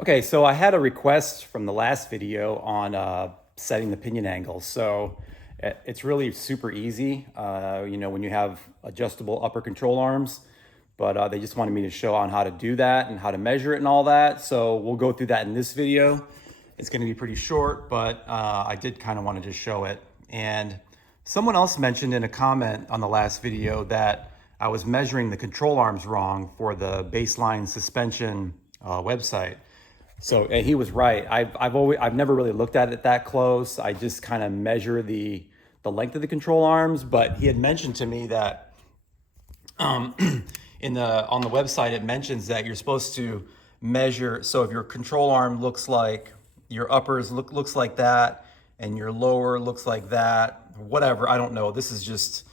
Okay, so I had a request from the last video on setting the pinion angle. So it's really super easy, when you have adjustable upper control arms, but they just wanted me to show on how to do that and how to measure it and all that. So we'll go through that in this video. It's gonna be pretty short, but I did kind of want to just show it. And someone else mentioned in a comment on the last video that I was measuring the control arms wrong for the baseline suspension website. So and he was right. I've never really looked at it that close. I just kind of measure the length of the control arms. But he had mentioned to me that on the website it mentions that you're supposed to measure. So if your control arm looks like your uppers looks like that, and your lower looks like that, whatever. I don't know. This is just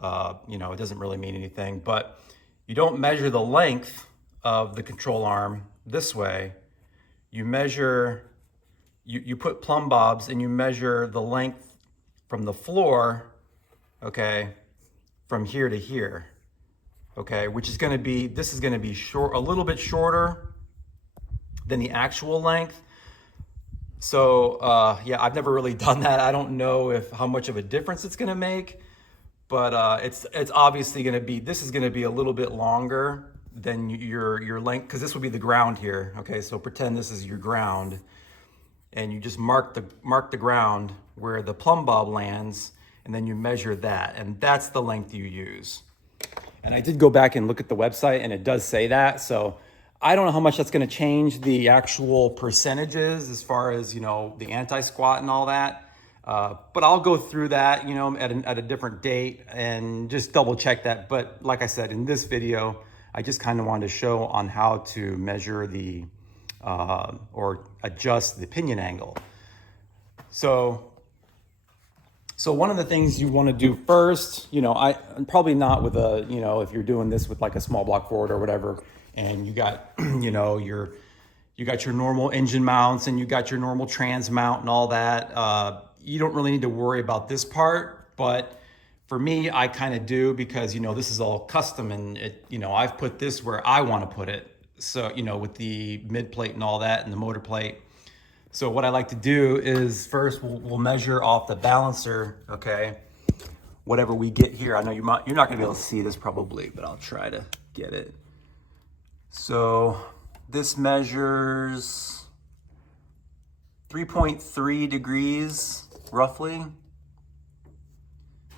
it doesn't really mean anything. But you don't measure the length of the control arm this way. You measure, you put plumb bobs and you measure the length from the floor, okay, from here to here, okay, which is gonna be, this is gonna be short, a little bit shorter than the actual length. So yeah, I've never really done that. I don't know how much of a difference it's gonna make, but it's obviously gonna be, this is gonna be a little bit longer than your length, because this would be the ground here. Okay, so pretend this is your ground, and you just mark the ground where the plumb bob lands, and then you measure that, and that's the length you use. And I did go back and look at the website, and it does say that. So I don't know how much that's going to change the actual percentages as far as the anti-squat and all that. But I'll go through that at a different date and just double check that. But like I said, in this video, I just kind of wanted to show on how to measure the or adjust the pinion angle. So one of the things you want to do first, I'm probably not with a, if you're doing this with like a small block Ford or whatever, and you got, you got your normal engine mounts and you got your normal trans mount and all that. You don't really need to worry about this part, but for me, I kind of do, because, this is all custom, and I've put this where I want to put it. So, with the mid plate and all that and the motor plate. So what I like to do is first we'll measure off the balancer, okay? Whatever we get here. I know you're not gonna be able to see this probably, but I'll try to get it. So this measures 3.3 degrees roughly.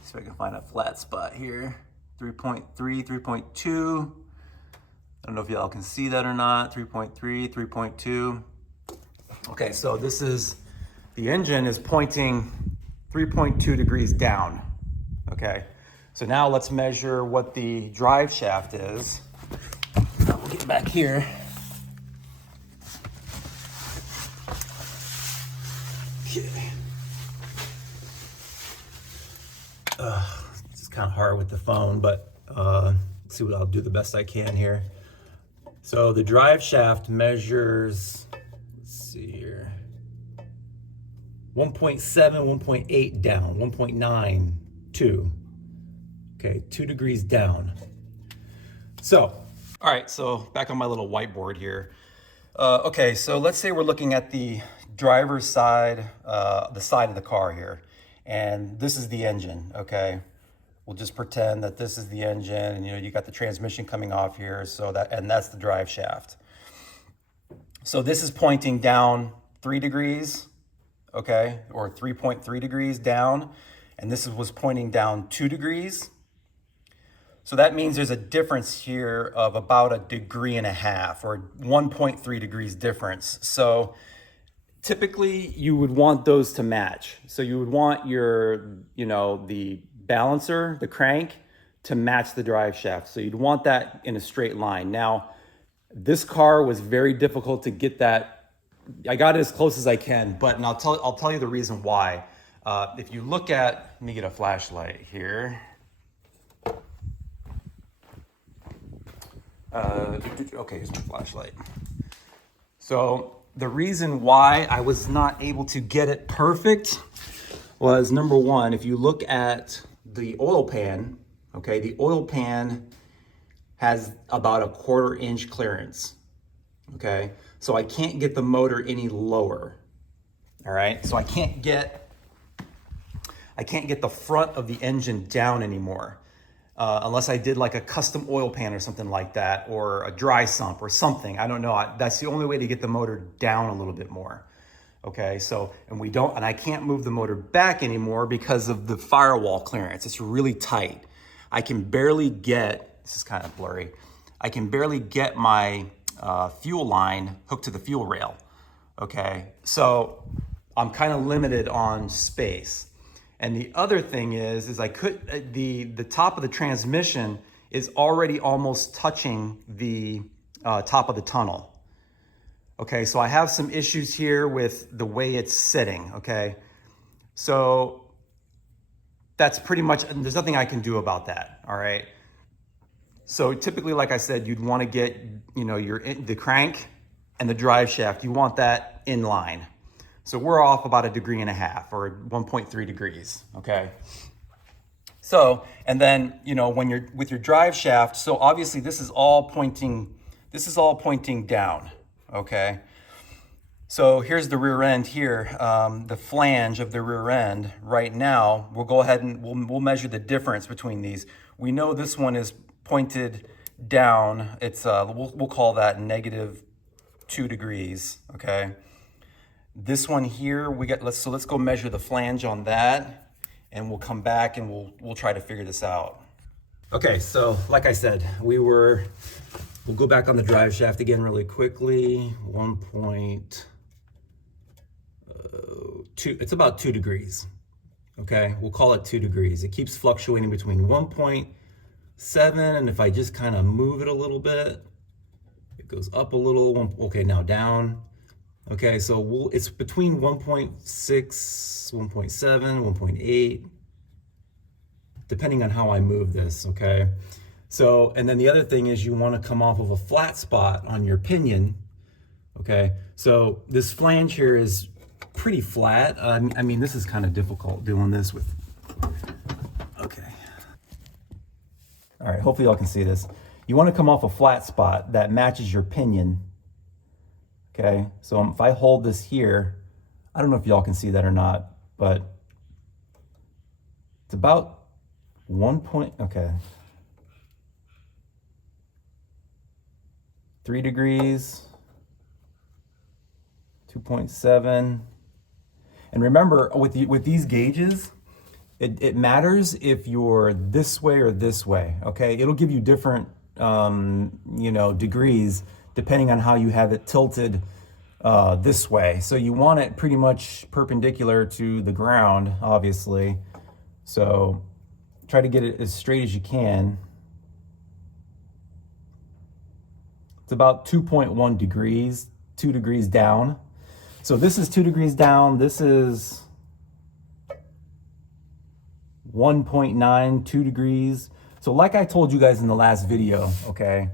See if I can find a flat spot here. 3.3, 3.2. I don't know if y'all can see that or not. 3.3, 3.2. Okay, so this is, the engine is pointing 3.2 degrees down. Okay, so now let's measure what the drive shaft is. We'll get back here. Okay. It's kind of hard with the phone, but let's see what I'll do the best I can here. So the drive shaft measures, let's see here, 1.7, 1.8 down, 1.9, 2. Okay, 2 degrees down. So, all right, so back on my little whiteboard here. Okay, so let's say we're looking at the driver's side, the side of the car here. And this is the engine, okay? We'll just pretend that this is the engine, and you got the transmission coming off here, and that's the drive shaft. So this is pointing down 3 degrees, okay, or 3.3 degrees down, and this was pointing down 2 degrees. So that means there's a difference here of about 1.5 degrees, or 1.3 degrees difference. So typically you would want those to match. So you would want your, the balancer, the crank, to match the drive shaft. So you'd want that in a straight line. Now, this car was very difficult to get that. I got it as close as I can, but I'll tell you the reason why. If you look at, let me get a flashlight here. Okay, here's my flashlight. So the reason why I was not able to get it perfect was, number one, if you look at the oil pan, okay, the oil pan has about a 1/4 inch clearance, okay? So I can't get the motor any lower. All right, so I can't get the front of the engine down anymore. Unless I did like a custom oil pan or something like that, or a dry sump or something. I don't know. That's the only way to get the motor down a little bit more. Okay, so, and I can't move the motor back anymore because of the firewall clearance. It's really tight. I can barely get, this is kind of blurry, I can barely get my fuel line hooked to the fuel rail. Okay, so I'm kind of limited on space. And the other thing is I could, the top of the transmission is already almost touching the top of the tunnel. Okay, so I have some issues here with the way it's sitting, okay? So that's pretty much, there's nothing I can do about that, all right? So typically, like I said, you'd wanna get, the crank and the drive shaft, you want that in line. So we're off about 1.5 degrees or 1.3 degrees, okay? So, and then, when you're with your drive shaft, so obviously this is all pointing down, okay? So here's the rear end here, the flange of the rear end. Right now, we'll go ahead and we'll measure the difference between these. We know this one is pointed down. It's, we'll call that -2 degrees, okay? This one here, let's go measure the flange on that, and we'll come back and we'll try to figure this out. Okay, so like I said, we'll go back on the drive shaft again really quickly. 1.2, it's about 2 degrees. Okay, we'll call it 2 degrees. It keeps fluctuating between 1.7, and if I just kind of move it a little bit, it goes up a little. Okay, now down. Okay, so it's between 1.6, 1.7, 1.8, depending on how I move this, okay? So, and then the other thing is you want to come off of a flat spot on your pinion, okay? So this flange here is pretty flat. I mean, this is kind of difficult doing this with, okay. All right, hopefully y'all can see this. You want to come off a flat spot that matches your pinion. Okay, so if I hold this here, I don't know if y'all can see that or not, but it's about 3 degrees, 2.7. And remember, with these gauges, it matters if you're this way or this way, okay? It'll give you different, degrees depending on how you have it tilted this way. So you want it pretty much perpendicular to the ground, obviously. So try to get it as straight as you can. It's about 2.1 degrees, 2 degrees down. So this is 2 degrees down. This is 1.9, 2 degrees. So like I told you guys in the last video, okay,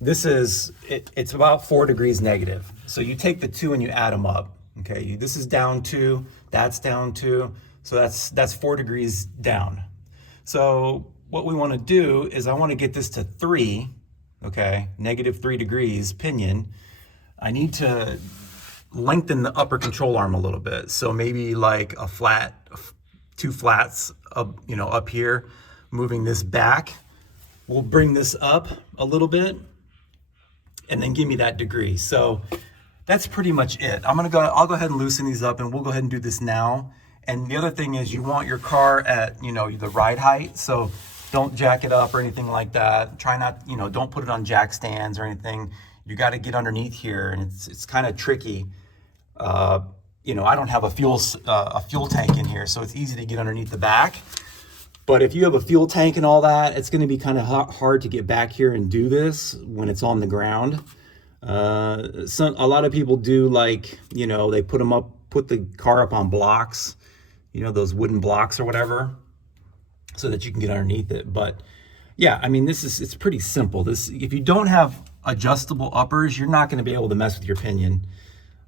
it's about 4 degrees negative. So you take the two and you add them up, okay? This is down 2, that's down 2. So that's 4 degrees down. So what we want to do is I want to get this to 3, okay? -3 degrees pinion. I need to lengthen the upper control arm a little bit. So maybe like a flat, 2 flats up, up here, moving this back. We'll bring this up a little bit and then give me that degree. So that's pretty much it. I'll go ahead and loosen these up and we'll go ahead and do this now. And the other thing is you want your car at, the ride height. So don't jack it up or anything like that. Try not, don't put it on jack stands or anything. You got to get underneath here, and it's kind of tricky. I don't have a fuel tank in here, so it's easy to get underneath the back. But if you have a fuel tank and all that, it's going to be kind of hard to get back here and do this when it's on the ground. A lot of people do they put the car up on blocks, those wooden blocks or whatever, so that you can get underneath it. But yeah, I mean, it's pretty simple. If you don't have adjustable uppers, you're not going to be able to mess with your pinion.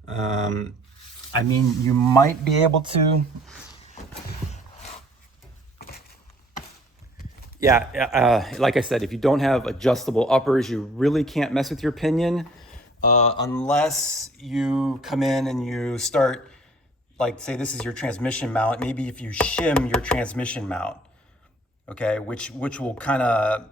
I mean, you might be able to. Yeah, like I said, if you don't have adjustable uppers, you really can't mess with your pinion. unless you come in and you start, like say this is your transmission mount, maybe if you shim your transmission mount, okay, which will kind of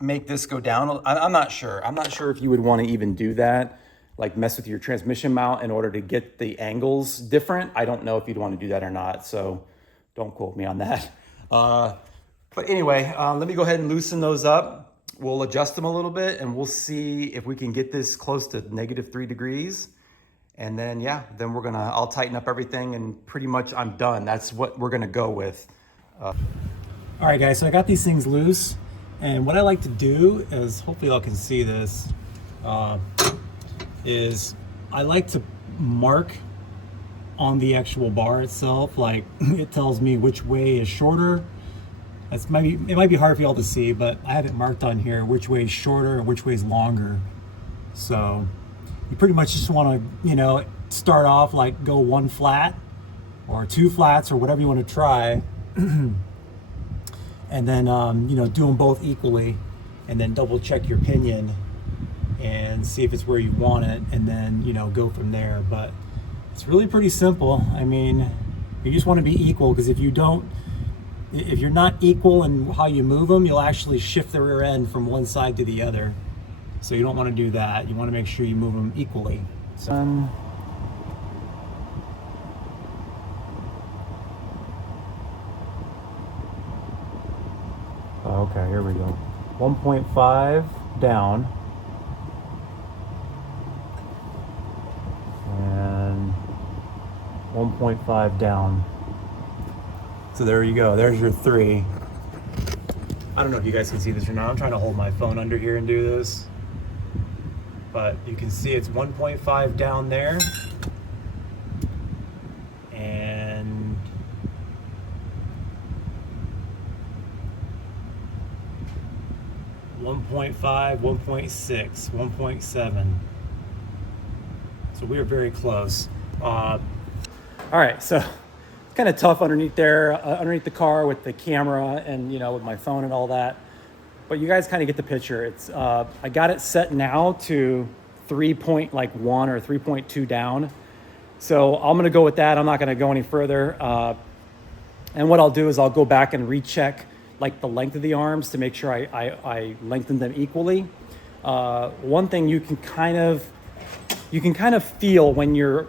make this go down. I'm not sure. I'm not sure if you would want to even do that, like mess with your transmission mount in order to get the angles different. I don't know if you'd want to do that or not, so don't quote me on that. But anyway, let me go ahead and loosen those up. We'll adjust them a little bit and we'll see if we can get this close to -3 degrees. And then, yeah, then I'll tighten up everything and pretty much I'm done. That's what we're gonna go with. All right guys, so I got these things loose. And what I like to do is, hopefully y'all can see this, is I like to mark on the actual bar itself, like it tells me which way is shorter. It might be hard for y'all to see, but I have it marked on here which way is shorter and which way is longer. So you pretty much just want to, you know, start off like go 1 flat or 2 flats or whatever you want to try. And then, you know, do them both equally and then double check your pinion and see if it's where you want it and then, you know, go from there. But it's really pretty simple. I mean, you just want to be equal, because if you're not equal in how you move them, you'll actually shift the rear end from one side to the other. So you don't want to do that. You want to make sure you move them equally. So, okay, here we go. 1.5 down. And 1.5 down. So there you go, there's your 3. I don't know if you guys can see this or not. I'm trying to hold my phone under here and do this. But you can see it's 1.5 down there. And 1.5, 1.6, 1.7. So we are very close. All right, so it's kind of tough underneath there, underneath the car with the camera and, you know, with my phone and all that. But you guys kind of get the picture. It's I got it set now to 3.1 or 3.2 down. So I'm gonna go with that. I'm not gonna go any further. And what I'll do is I'll go back and recheck like the length of the arms to make sure I lengthen them equally. One thing you can kind of feel when your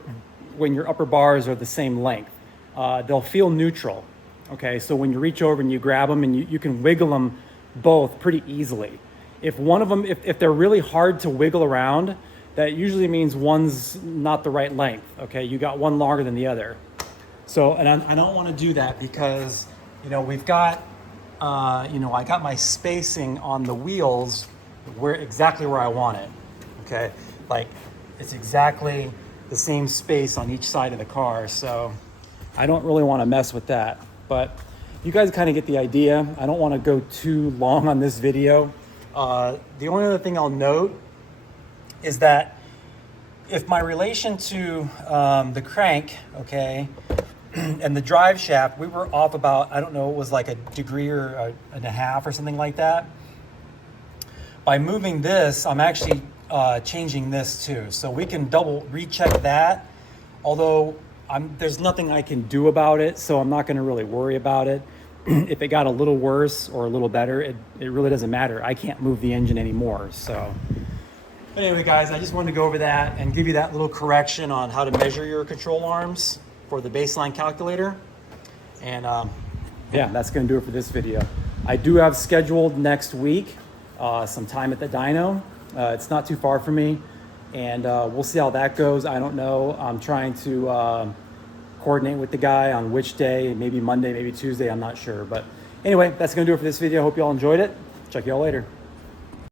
upper bars are the same length. They'll feel neutral. Okay, so when you reach over and you grab them and you can wiggle them both pretty easily. If one of them, if they're really hard to wiggle around, that usually means one's not the right length. Okay, you got one longer than the other. So, and I don't want to do that because, you know, we've got, you know, I got my spacing on the wheels exactly where I want it. Okay, like it's exactly the same space on each side of the car. So I don't really want to mess with that, but you guys kind of get the idea. I don't want to go too long on this video. The only other thing I'll note is that if my relation to the crank, okay, and the drive shaft, we were off about, I don't know, it was like 1.5 degrees or something like that. By moving this, I'm actually changing this too. So we can double recheck that, although there's nothing I can do about it, so I'm not gonna really worry about it. If it got a little worse or a little better, it really doesn't matter. I can't move the engine anymore, so. But anyway, guys, I just wanted to go over that and give you that little correction on how to measure your control arms for the baseline calculator. And yeah, that's gonna do it for this video. I do have scheduled next week some time at the dyno. It's not too far from me, and we'll see how that goes. I don't know. I'm trying to coordinate with the guy on which day, maybe Monday, maybe Tuesday, I'm not sure. But anyway, that's gonna do it for this video. Hope you all enjoyed it. Check you all later.